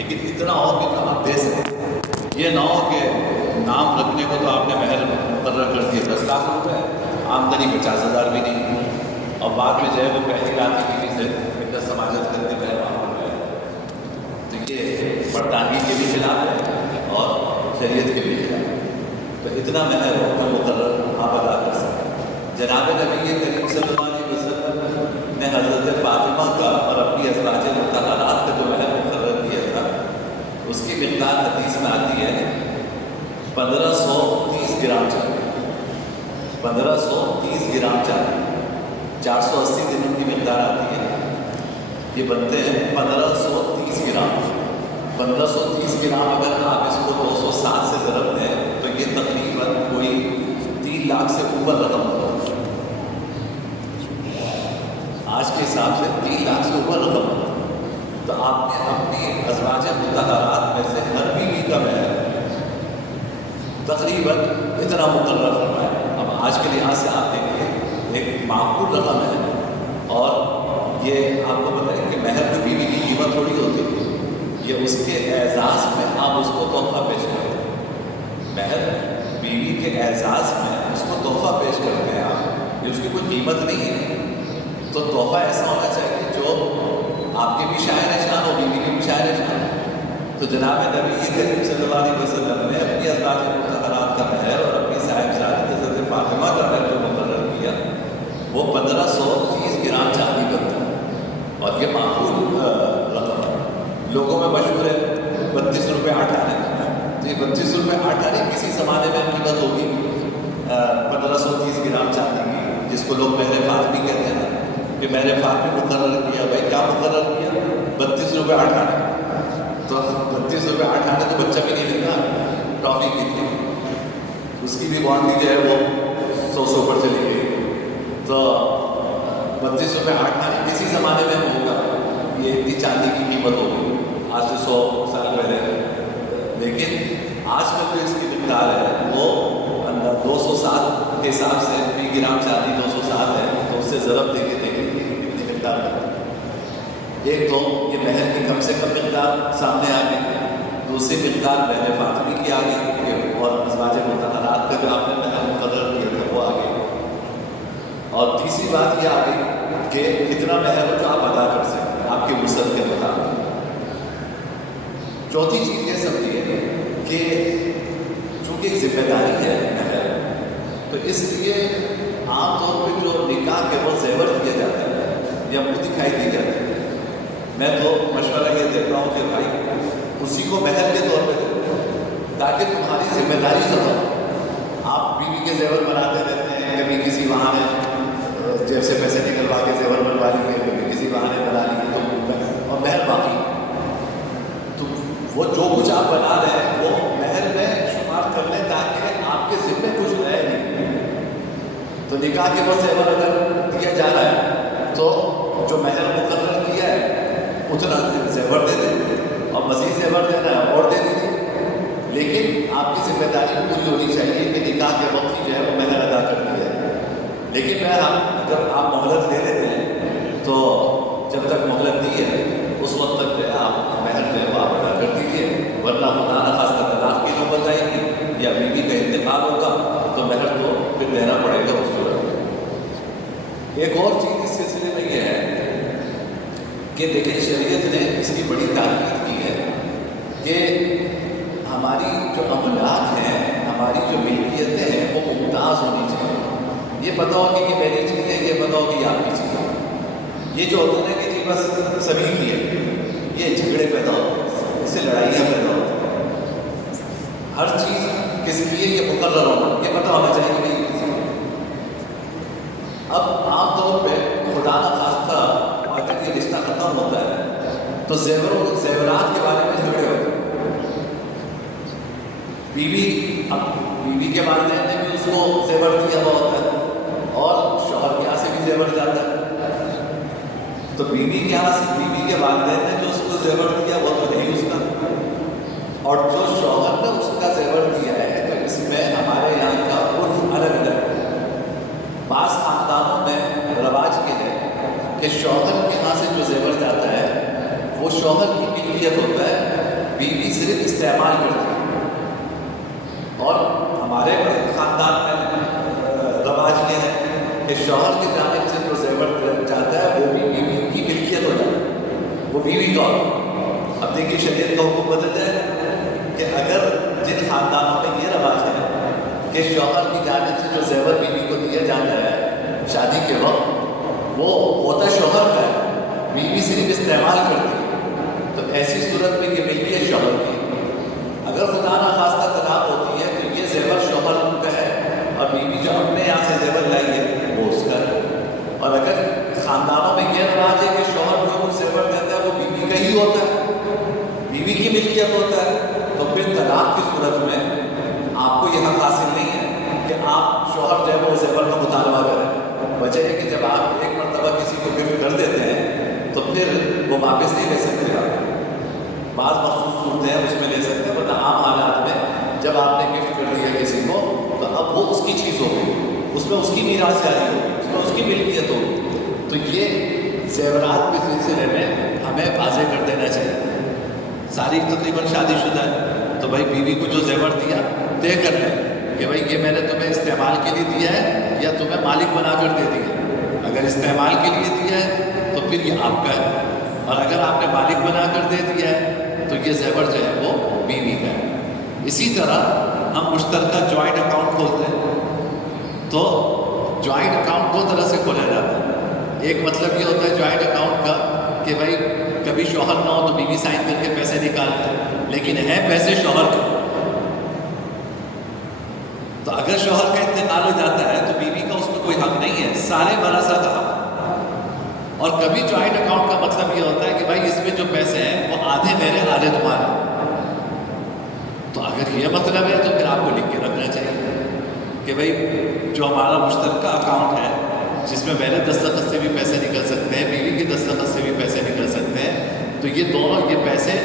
لیکن اتنا ہو کہ آپ دے سکیں، یہ نہ ہو کہ نام رکھنے کو تو آپ نے مہر مقرر کر دیا 10 لاکھ روپے، آمدنی 50,000 بھی نہیں، اور بعد میں جو ہے وہ پہلی رات کی بیوی سے سماجت کرتے مہر معمول ہے، تو یہ برطانوی کے بھی خلاف ہے اور شریعت کے بھی خلاف ہے۔ تو اتنا مہر مقرر آپ ادا کر سکیں۔ جناب نبی کریم صلی اللہ علیہ وسلم نے حضرت فاطمہ کا اور اپنی ازواج مطہرات کا جو مہر مقرر کیا تھا، اس کی مقدار حدیث میں آتی ہے 1530 گرام چاندی، 1530 گرام چاندی، 480 دنوں کی مقدار آتی ہے، یہ بنتے ہیں 1530 گرام۔ 1530 گرام اگر آپ اس کو 260 سے ضرب دیں تو یہ تقریباً کوئی 3 لاکھ سے اوپر رقم ہوگا، آج کے حساب سے 3 لاکھ سے اوپر رقم ہوگا۔ تو آپ نے اپنی ازواج مطہرات میں سے ہر بیوی کا مہر تقریباً اتنا مقرر فرمایا۔ اب آج کے لحاظ سے آپ دیکھیے ایک معقول رقم ہے، اور یہ آپ کو پتہ ہے کہ مہر میں بیوی کی قیمت تھوڑی ہوتی ہے، یہ اس کے اعزاز میں آپ اس کو تحفہ پیش کرتے ہیں، مہر بیوی کے اعزاز میں اس کو تحفہ پیش کرتے ہیں آپ، یہ اس کی کوئی قیمت نہیں ہے، تو تحفہ ایسا ہونا چاہیے جو آپ کے بھی شاعر جان ہو، بیوی کے بھی شاعر جان ہو۔ تو جناب نبی کریم صلی اللہ علیہ وسلم نے اپنی ازواج مطہرات کا مہر اور اپنی صاحبزادی حضرت فاطمہ کا مہر جو مقرر کیا وہ 1530 گرام چاندی بنتا ہے، اور یہ معقول رقم ہے۔ لوگوں میں مشہور ہے 32 روپے 8 آنے، تو یہ 32 روپے 8 آنے کسی زمانے میں قیمت ہوگی 1530 گرام چاندی کی، جس کو لوگ مہر فاطمی کہتے ہیں نا، کہ مہر فاطمی مقرر کیا، بھائی کیا مقرر کیا؟ 32 روپے 8 آنے، تو 32 روپے 8 آنے تو بچہ بھی نہیں لیتا، ٹافی کی تھی، اس کی بھی بانڈی جو ہے وہ 100 سے اوپر چلی گئی، تو 32 روپے 8 آنے کسی زمانے میں ہوگا یہ اتنی چاندی کی قیمت ہوگی، آج سے 100 سال پہلے، لیکن آج کل جو اس کی مقدار ہے وہ 207 کے حساب سے فی گرام چاندی 207 ہے، تو اس سے ضرب دے کے دیکھیں کہ کتنی مقدار ہے۔ ایک تو یہ مہر کی کم سے کم مقدار سامنے آ گئی، دوسری مقدار مہر فاطمی کی آ گئی، اور ازواج مطہرات کا جو آپ نے مہر مقرر کیا تھا وہ آ گئی، اور تیسری بات یہ آ گئی کہ اتنا مہر جو آپ ادا کر سکتے ہیں آپ کے وسعت کے مطابق۔ چوتھی چیز یہ سمجھیے کہ چونکہ ایک ذمہ داری ہے مہر، تو اس لیے عام طور پہ جو نکاح کے وہ زیور دیے جاتے ہیں یا منہ دکھائی دی جاتی ہے، میں تو مشورہ یہ دیتا ہوں کہ بھائی اسی کو مہر کے طور پہ دو، تاکہ تمہاری ذمہ داری ختم ہو۔ آپ بیوی کے زیور بناتے رہتے ہیں، کبھی کسی بہانے جیب سے پیسے نکلوا کے زیور بنوا لیے، کبھی کسی بہانے بنا لیے، تو اور مہر باقی، تو وہ جو کچھ آپ بنا رہے ہیں وہ مہر میں شمار کر لیں تاکہ آپ کے ذمہ کچھ رہے نہیں۔ تو نکاح کے بعد زیور اگر دیا جا رہا ہے تو جو مہر مقرر کیا ہے اتنا زیور دے دیں، اور مزید زیور دینا ہے اور دے دیجیے، لیکن آپ کی ذمہ داری پوری ہونی چاہیے کہ نکاح کے وقت کی جو ہے وہ مہر ادا کر دی جائے۔ لیکن اگر آپ مہلت لے لیتے ہیں تو جب تک مہلت دی ہے اس وقت تک جو ہے آپ مہر جو ہے وہ آپ ادا کر دیجیے، ورنہ خدا نخواستہ طلاق کی نوبت آئے گی یا بیوی کا انتقال ہوگا تو مہر تو پھر دینا پڑے گا اس صورت میں۔ ایک اور چیز اس سلسلے میں یہ ہے کہ دیکھیں شریعت نے اس کی بڑی تاکید کی ہے کہ ہماری جو املاک ہیں، ہماری جو ملکیتیں ہیں وہ ممتاز ہونی چاہیے۔ یہ پتہ ہو کہ یہ میری چیز ہے، یہ پتہ ہو کہ یہ آپ کی چیز ہے۔ یہ جو ہوتا ہے کہ جی بس سبھی کی ہے، یہ جھگڑے پیدا ہوتے ہیں، اس سے لڑائیاں پیدا ہوتی ہیں۔ ہر چیز کس کی ہے یہ مقرر ہونا، یہ پتہ ہونا چاہیے کہ یہ کسی ہے۔ اب عام طور پہ خدا نخواستہ اگر یہ رشتہ ختم ہوتا ہے تو زیورات کے بارے میں جھگڑے ہوتے ہیں۔ بیوی کے والدین نے بھی اس کو زیور دیا ہوا ہوتا ہے، اور شوہر کے یہاں سے بھی زیور جاتا ہے، تو بیوی کے والدین نے جو اس کو زیور دیا وہ تو نہیں اس کا، اور جو شوہر نے اس کا زیور دیا ہے تو اس میں ہمارے یہاں کا عرف الگ الگ ہے۔ بعض خاندانوں میں رواج یہ ہے کہ شوہر کے یہاں سے جو زیور جاتا ہے وہ شوہر کی ملکیت ہوتا ہے، بیوی صرف استعمال کرتی ہے. اور ہمارے خاندان میں رواج یہ ہے کہ شوہر کی جانب سے جو زیور جاتا ہے وہ بھی بیوی کی ملکیت ہو جاتا ہے، وہ بیوی کا ہوتا ہے. اب دیکھیے شریعت کا حکم بدل ہے کہ اگر جن خاندانوں میں یہ رواج ہے کہ شوہر کی جانب سے جو زیور بیوی کو دیا جاتا ہے شادی کے وقت وہ ہوتا شوہر کا ہے، بیوی صرف استعمال کرتی ہے، تو ایسی صورت میں یہ ملکیت شوہر کی. اگر خدا نخواستہ طلاق ہوتی ہے تو یہ زیور شوہر کا ہے اور بیوی جو اپنے یہاں سے زیور لائی ہے وہ اس کا ہے. اور اگر خاندانوں میں یہ رواج ہے کہ شوہر جو کچھ زیور دیتا ہے وہ بیوی کا ہی ہوتا ہے، بیوی کی ملکیت ہوتا ہے، تو پھر طلاق کی صورت میں آپ کو یہ حق حاصل نہیں ہے کہ آپ شوہر جو ہے وہ زیور کا مطالبہ کریں. وجہ ہے کہ جب آپ ایک مرتبہ کسی کو گفٹ کر دیتے ہیں تو پھر وہ واپس نہیں لے سکتے. آپ بعض مخصوص صورتیں ہیں اس میں لے سکتے ہیں، ورنہ عام حالات میں جب آپ نے گفٹ کر دیا کسی کو تو اب وہ اس کی چیز ہوگی، اس میں اس کی میراث جاری ہوگی، اس میں اس کی ملکیت ہوگی. تو یہ زیورات کے سلسلے میں ہمیں واضح کر دینا چاہیے. ساری تقریباً شادی شدہ ہے تو بھائی بیوی کو جو زیور دیا طے کر لیں کہ بھائی یہ میں نے تمہیں استعمال کے لیے دیا ہے یا تمہیں مالک بنا کر دے دیا. اگر استعمال کے لیے دیا ہے تو پھر یہ آپ کا ہے، اور اگر آپ نے مالک بنا کر دے دیا ہے تو یہ زیور جو ہے وہ بیوی کا ہے. اسی طرح ہم مشترکہ جوائنٹ اکاؤنٹ کھولتے ہیں تو جوائنٹ اکاؤنٹ دو طرح سے کھولا جاتا ہے. ایک مطلب یہ ہوتا ہے جوائنٹ اکاؤنٹ کا کہ بھائی کبھی شوہر نہ ہو تو بیوی سائن کر کے پیسے نکالتے ہیں، لیکن ہے پیسے شوہر کے. تو اگر شوہر کا انتقال ہو جاتا ہے تو بیوی کا اس میں کوئی حق نہیں ہے، سارے ورثہ کا حق. اور کبھی جوائنٹ اکاؤنٹ کا مطلب یہ ہوتا ہے کہ بھائی اس میں جو پیسے ہیں وہ آدھے میرے آدھے تمہارے. تو اگر یہ مطلب ہے تو پھر آپ کو لکھ کے رکھنا چاہیے کہ بھائی جو ہمارا مشترکہ اکاؤنٹ ہے جس میں میرے دستخط سے بھی پیسے نکل سکتے ہیں، بیوی کے دستخط سے بھی پیسے نکل سکتے ہیں، تو یہ دونوں یہ پیسے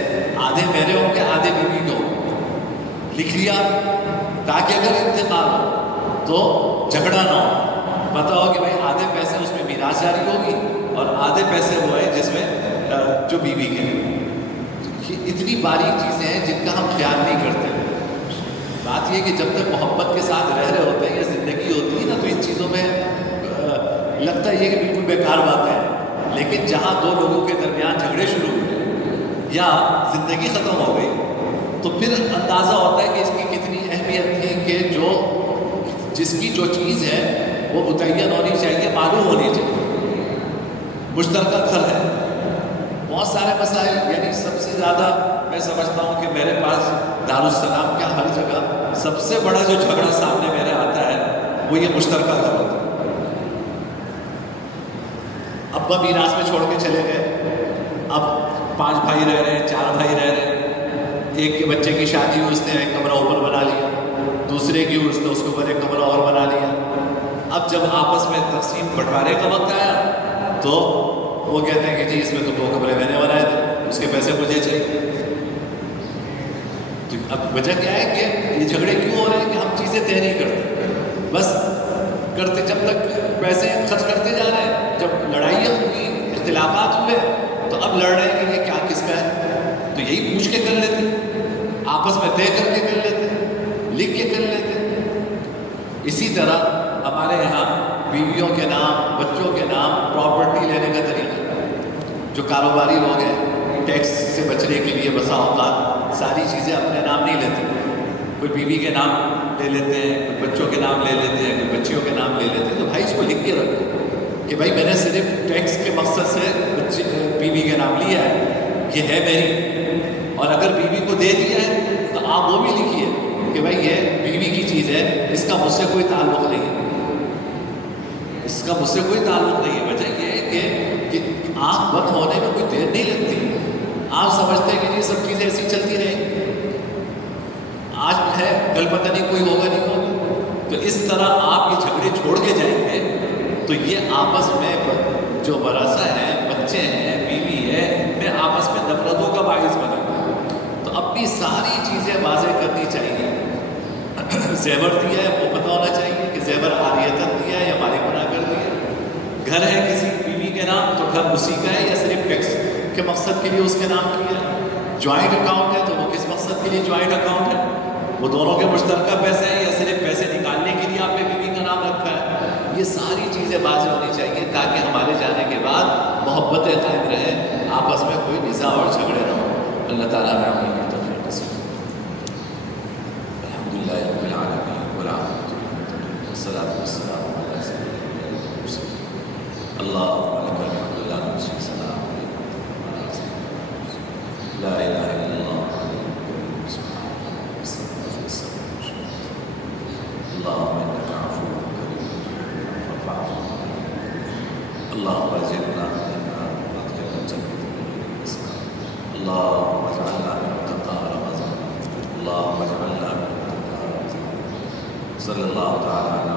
آدھے میرے ہوں گے آدھے بیوی کے ہوں گے. لکھ لیا تاکہ اگر انتقال ہو تو جھگڑا نہ ہو، پتہ ہو کہ بھائی آدھے پیسے اس میں میراث جاری ہوگی اور آدھے پیسے وہ ہیں جس میں جو بیوی کے ہیں. یہ اتنی باریک چیزیں ہیں جن کا ہم خیال نہیں کرتے. بات یہ کہ جب تک محبت کے ساتھ رہ رہے ہوتے ہیں یا زندگی ہوتی ہے نا تو ان چیزوں میں لگتا ہے کہ بالکل بیکار باتیں ہیں، لیکن جہاں دو لوگوں کے درمیان جھگڑے شروع ہوئے یا زندگی ختم ہو گئی تو پھر اندازہ ہوتا ہے کہ اس کی کتنی اہمیت تھی کہ جو جس کی جو چیز ہے وہ متعین ہونی چاہیے، معلوم ہونی چاہیے. مشترکہ گھر ہے، بہت سارے مسائل، یعنی سب سے زیادہ میں سمجھتا ہوں کہ میرے پاس دارالسلام کیا ہر جگہ سب سے بڑا جو جھگڑا سامنے میرے آتا ہے وہ یہ مشترکہ گھر ہوتا ہے. ابا میراث میں چھوڑ کے چلے گئے، اب 5 بھائی رہ رہے ہیں، 4 بھائی رہ رہے ہیں. ایک کے بچے کی شادی ہوئی، اس نے ایک کمرہ اوپر بنا لیا، دوسرے کی ہوئی، اس نے اس کے اوپر ایک کمرہ اور بنا لیا. اب جب آپس میں تقسیم بٹوارے کا وقت آیا تو وہ کہتے ہیں کہ جی اس میں تو 2 کمرے میں نے بنائے تھے، اس کے پیسے مجھے چاہیے. اب وجہ کیا ہے کہ یہ جھگڑے کیوں ہو رہے ہیں کہ ہم چیزیں طے نہیں کرتے، بس کرتے جب تک پیسے خرچ کرتے جا رہے ہیں. جب لڑائیاں ہوئی، اختلافات ہوئے تو اب لڑ رہے ہیں کہ یہ کیا کس کا ہے، تو یہی پوچھ کے کر لیتے، آپس میں طے کر کے کر لیتے، لکھ کے کر لیتے. اسی طرح ہمارے یہاں بیویوں کے نام، بچوں کے نام پراپرٹی لینے کا طریقہ، جو کاروباری لوگ ہیں ٹیکس سے بچنے کے لیے بسا اوقات ساری چیزیں اپنے نام نہیں لیتے. کوئی بیوی کے نام لے لیتے ہیں، کوئی بچوں کے نام لے لیتے ہیں، کوئی بچیوں کے نام لے لیتے ہیں. تو بھائی اس کو لکھ کے رکھو کہ بھائی میں نے صرف ٹیکس کے مقصد سے بیوی کے نام لیا ہے، یہ ہے میری. اور اگر بیوی کو دے دیا ہے تو آپ وہ بھی لکھیے کہ بھائی یہ بیوی کی چیز ہے، اس کا مجھ سے کوئی تعلق نہیں ہے، اس کا مجھ سے کوئی تعلق نہیں ہے. وجہ یہ ہے کہ آنکھ بند ہونے میں کوئی دیر نہیں لگتی. آپ سمجھتے ہیں کہ یہ سب چیزیں ایسی چلتی رہیں گی، آج ہے کل پتہ نہیں کوئی ہوگا نہیں ہوگا. تو اس طرح آپ یہ جھگڑے چھوڑ کے جائیں گے تو یہ آپس میں جو ورثہ ہیں، بچے ہیں، بیوی ہے، ان میں آپس میں نفرتوں کا باعث بنے گا. تو اپنی ساری چیزیں واضح کرنی چاہیے. زیور دیا ہے وہ پتہ ہونا چاہیے کہ زیور عاریتاً دیا ہے یا مالک بنا کر دیا. گھر ہے کسی بیوی کے نام تو گھر اسی کا ہے یا صرف ٹیکس کے مقصد کے لیے اس کے نام کیا ہے. جوائنٹ اکاؤنٹ ہے تو وہ کس مقصد کے لیے جوائنٹ اکاؤنٹ ہے؟ وہ دونوں کے مشترکہ پیسے ہیں یا صرف پیسے نکالنے کے لیے آپ نے بیوی کا نام رکھا ہے؟ یہ ساری چیزیں واضح ہونی چاہیے تاکہ ہمارے جانے کے بعد محبتیں قائم رہیں، آپس میں کوئی نزاع اور جھگڑے نہ ہوں۔ اللہ تعالیٰ نے ہمیں یہ توفیق نصیب فرمائے۔ الحمدللہ رب العالمین والعاقبۃ للمتقین والصلاۃ والسلام علی سیدنا المرسلین اللہم لک الحمد لا نحصی ثناء علیک لا الہ الا اللہ اللهم انك عفو كريم فاعف عنا اللهم اجرنا من النار وادخلنا الجنه بغير حساب اللهم اجعلنا من متقى رمضان اللهم اجعلنا من متقى رمضان صلى الله تعالى على